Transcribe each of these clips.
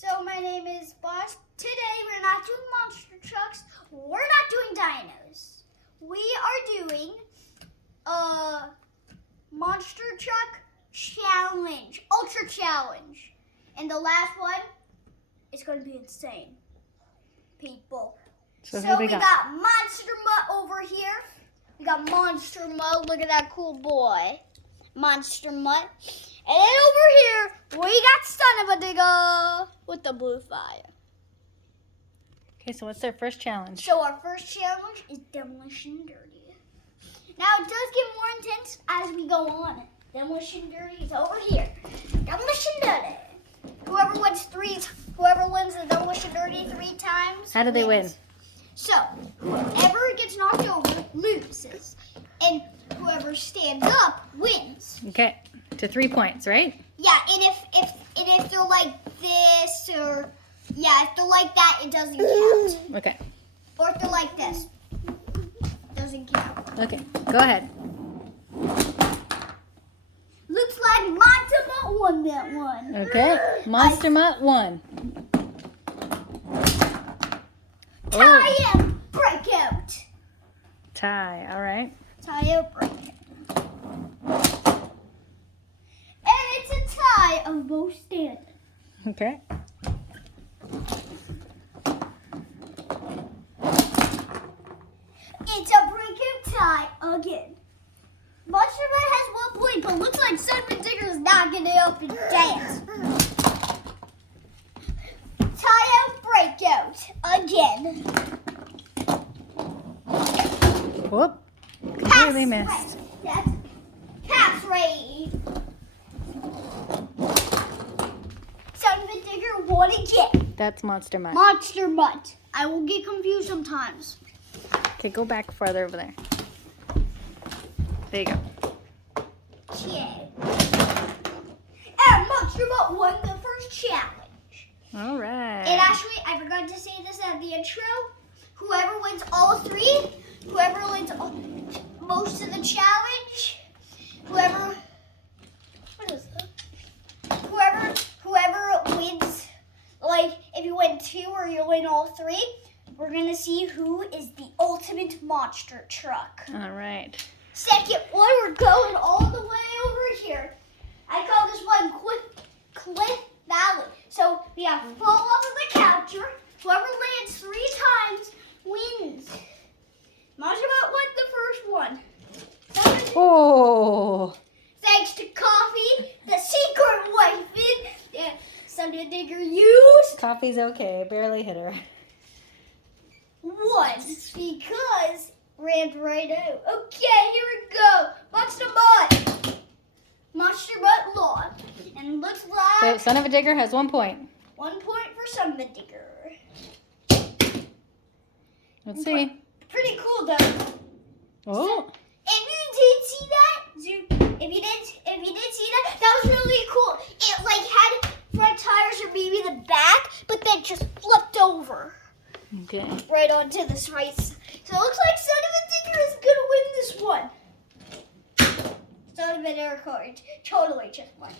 So my name is Boss. Today we're not doing monster trucks. We're not doing dinos. We are doing a monster truck challenge, ultra challenge. And the last one is going to be insane, people. So So who we got Monster Mutt over here. We got Monster Mutt. Look at that cool boy. Monster Mutt. And then over here, we got Son of a Digger with the blue fire. Okay, so what's their first challenge? So our first challenge is Demolition Derby. Now it does get more intense as we go on. Demolition Derby is over here. Demolition Derby. Whoever wins the Demolition Derby 3 times. How do they win? So whoever gets knocked over loses, and whoever stands up wins. Okay, to 3 points, right? Yeah, and if they're like this or if they're like that, it doesn't count. Okay. Or if they're like this, doesn't count. Okay, go ahead. Looks like Monster Mutt won that one. Okay, Monster Mutt won. Tie and breakout. Tie, all right. Tie and breakout. And it's a tie of both standing. Okay. It's a breakout tie again. Monster Mutt has 1 point, but looks like Simon Digger is not going to up and dance. Tie and breakout again. Whoop. Pass Completely missed. rate. That's pass rate. Simon Digger won again. That's Monster Mutt. Monster Mutt. I will get confused sometimes. Okay, go back farther over there. There you go. Okay. And Monster Mutt won the first challenge. All right. And actually, I forgot to say this at the intro. Whoever wins all 3, whoever wins most of the challenge, whoever wins, like if you win 2 or you win all 3, we're gonna see who is the ultimate monster truck. All right. Second one, we're going all the way over here. I call this one Cliff Valley. So we have fall off of the counter. Whoever lands 3 times wins. Monster Mutt won the first one. Oh. Thanks to Coffee, the secret weapon that Son of a Digger used. Coffee's okay. Barely hit her. Once because ran right out. Okay, here we go. Monster Mutt. Monster Mutt lost. And looks like So Son of a Digger has 1 point. 1 point for Son of a Digger. Let's see. Pretty cool though. Oh. If you did see that, if you did see that, that was really cool. It like had front tires or maybe the back, but then just flipped over Okay. right onto the right side. So it looks like Son of a Digger is gonna win this one. Son of a Digger totally just won.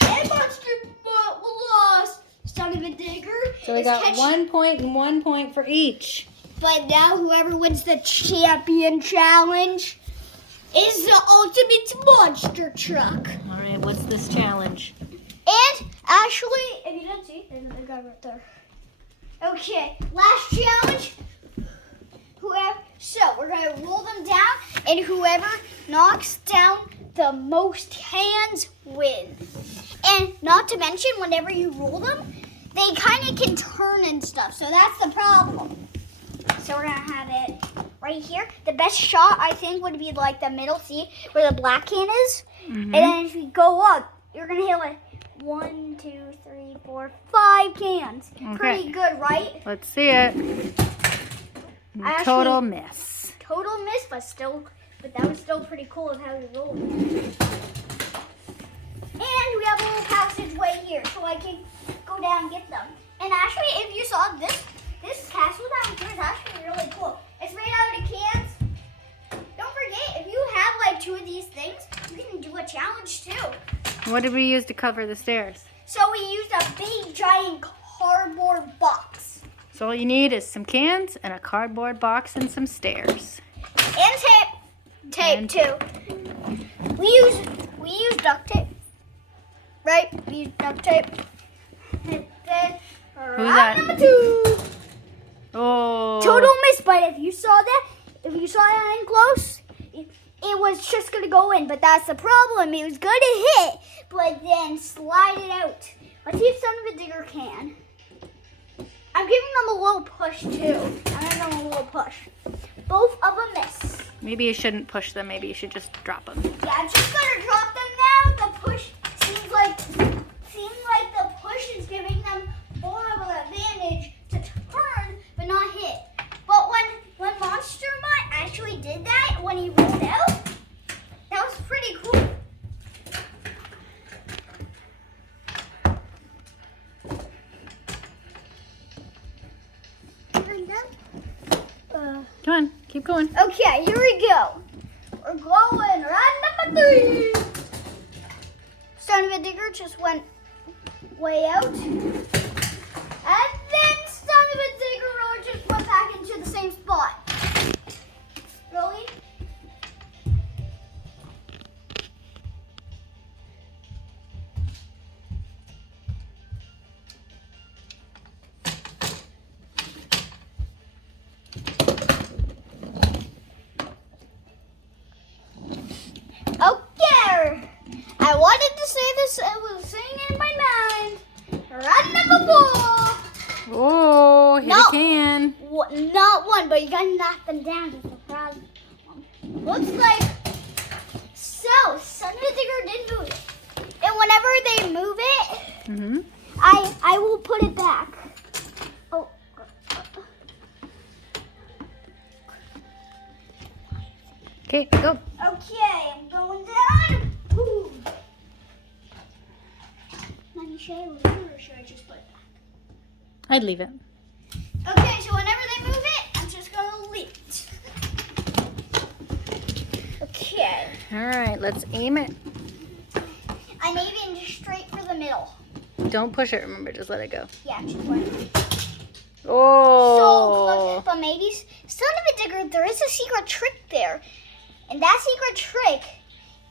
And Monster Mutt lost. Son of a Digger. So we is got catching- 1 point and 1 point for each. But now whoever wins the champion challenge is the ultimate monster truck. All right, what's this challenge? And actually, if you didn't see, there's another guy right there. Okay, last challenge. So we're gonna roll them down, and whoever knocks down the most hands wins. And not to mention, whenever you roll them, they kind of can turn and stuff. So that's the problem. So we're gonna have it right here. The best shot I think would be like the middle seat where the black can is. And then if you go up, you're gonna hit like 1, 2, 3, 4, 5 cans. Okay. Pretty good, right? Let's see it. Total miss. Total miss, but that was still pretty cool of how you rolled. And we have a little passageway here, so I can go down and get them. And actually, if you saw this castle down here is actually really cool. It's made out of cans. Don't forget, if you have like 2 of these things, you can do a challenge too. What did we use to cover the stairs? So we used a big giant cardboard box. So all you need is some cans and a cardboard box and some stairs. And tape. Tape And too. We use duct tape. Right? We use duct tape. And then that? number 2. Oh. Total miss, but if you saw that in close, it was just gonna go in, but that's the problem. It was gonna hit, but then slide it out. Let's see if Son of a Digger can. I'm giving them a little push too. I'm giving them a little push. Both of them miss. Maybe you shouldn't push them. Maybe you should just drop them. Yeah, I'm just gonna drop them now. The push seems like the push is giving them more of an advantage to turn but not hit. But when Monster Mutt actually did that, when he rolled out, that was pretty cool. Come on, keep going. Okay, here we go. We're going round number 3. Son of a Digger just went way out. And then Son of a Digger just went back into the same spot. Really? Okay. I wanted to say this, I was saying it in my mind. Round number 4. Oh, hit No. a can. Not one, but you gotta knock them down to the problem. Looks like so. Son of a Digger did move it, and whenever they move it, Mm-hmm. I will put it back. Oh. Okay, go. Okay, I'm going down. Ooh. Should I leave it or should I just put it back? I'd leave it. Okay, so whenever they move it, I'm just gonna leave it. Okay. All right, let's aim it. I'm aiming straight for the middle. Don't push it, remember, just let it go. Yeah, just one. So Oh. close. But maybe, Son of a Digger, there is a secret trick there. And that secret trick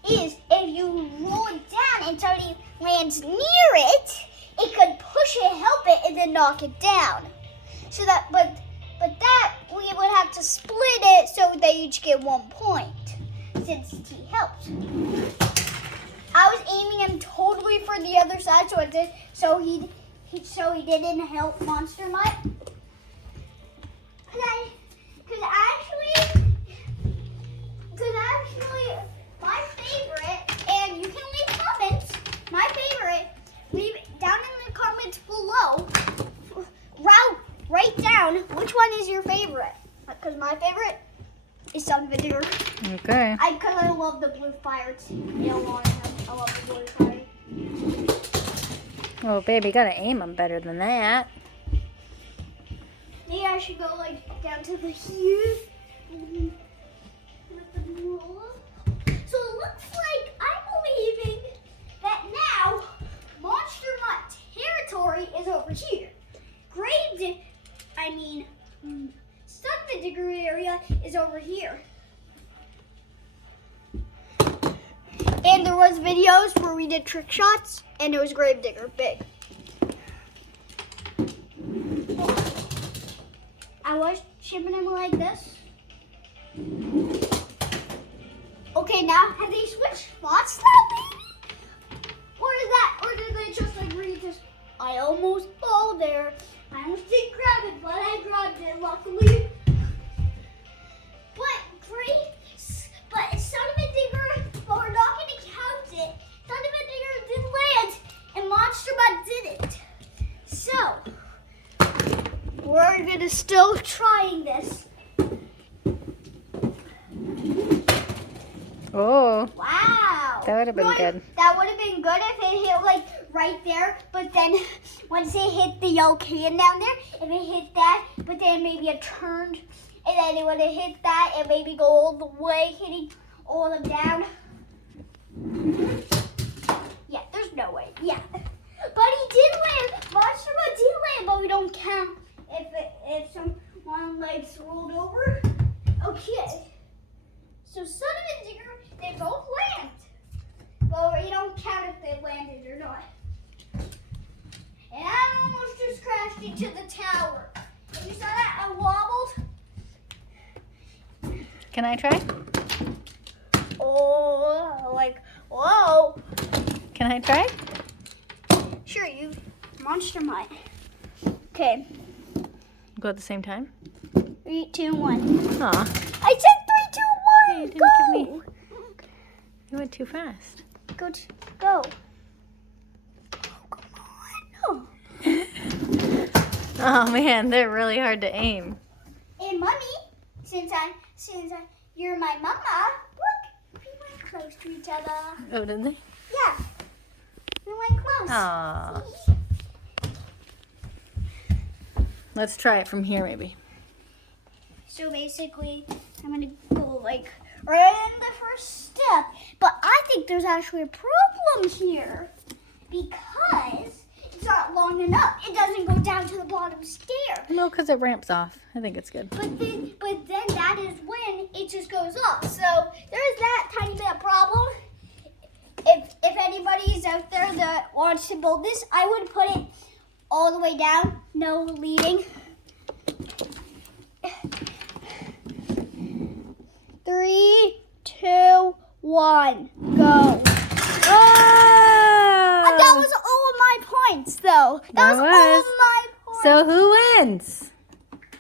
is if you roll it down and somebody lands near it, it could push it, help it, and then knock it down. So that, but that we would have to split it so they each get 1 point, since he helped. I was aiming him totally for the other side, so he didn't help Monster Mutt. Because actually, my favorite, and you can leave comments, my favorite, leave it down in the comments below, write down which one is your favorite. Because my favorite is Son of a Digger. Okay. Because I love the blue fire. It's yellow on him. I love the blue fire. Oh, baby, you gotta aim them better than that. Maybe I should go down to the here. So it looks like I'm believing that now Monster Mutt territory is over here. Son of a Digger area is over here. And there was videos where we did trick shots, and it was Gravedigger big. I was shipping him like this. Okay, now have they switched spots now, baby? Or did they just read this? I almost fall there. I almost did grab it, but I grabbed it luckily. But Son of a Digger, but we're not gonna count it. Son of a Digger did land, and Monster Mutt didn't. So we're gonna still trying this. Oh, Wow. that would have been good. That would have been good if it hit right there, but then once it hit the yellow can down there, if it hit that, but then maybe it turned, and then it would have hit that and maybe go all the way, hitting all of them down. Yeah, there's no way. Yeah. But he did land. Monster Mutt did land, into the tower. And you saw that? I wobbled. Can I try? Oh, like, whoa. Can I try? Sure, you monster might. Okay, Go at the same time? 3, 2, 1. Aw, I said 3, 2, 1. Hey, you didn't Go. give me- you went too fast. Go. Go. Oh, come on. Oh man, they're really hard to aim. And mommy, since you're my mama, look, we went close to each other. Oh, did they? Yeah, we went close. Aw. Let's try it from here, maybe. So basically, I'm gonna go like right in the first step. But I think there's actually a problem here because it's not long enough. It doesn't go down to the bottom stair. No, because it ramps off. I think it's good. But then that is when it just goes up. So there's that tiny bit of problem. If anybody's out there that wants to build this, I would put it all the way down, no leading. 3, 2, 1, go. Oh! That was all of my points, though. That was all was. of my points. So who wins?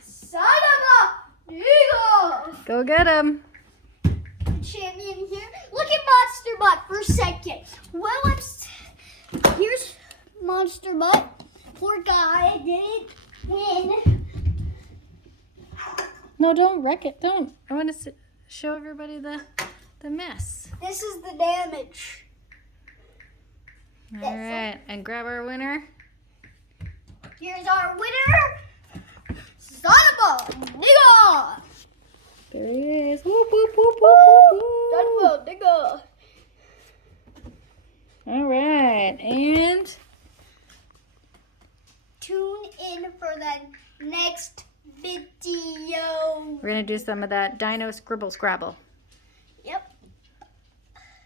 Son of a eagle! Go get him. Champion here. Look at Monster Butt for a second. Well, here's Monster Butt. Poor guy didn't win. No, don't wreck it. Don't. I want to show everybody the mess. This is the damage. All right, and grab our winner. Here's our winner. Son of a nigga! There he is. Whoop, whoop, whoop, whoop, Son whoop, of a nigga. All right, and Tune in for the next video. we're gonna do some of that Dino Scribble Scrabble. Yep.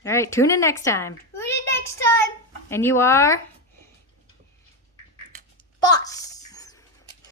All right, tune in next time. Tune in next time. And you are? Boss.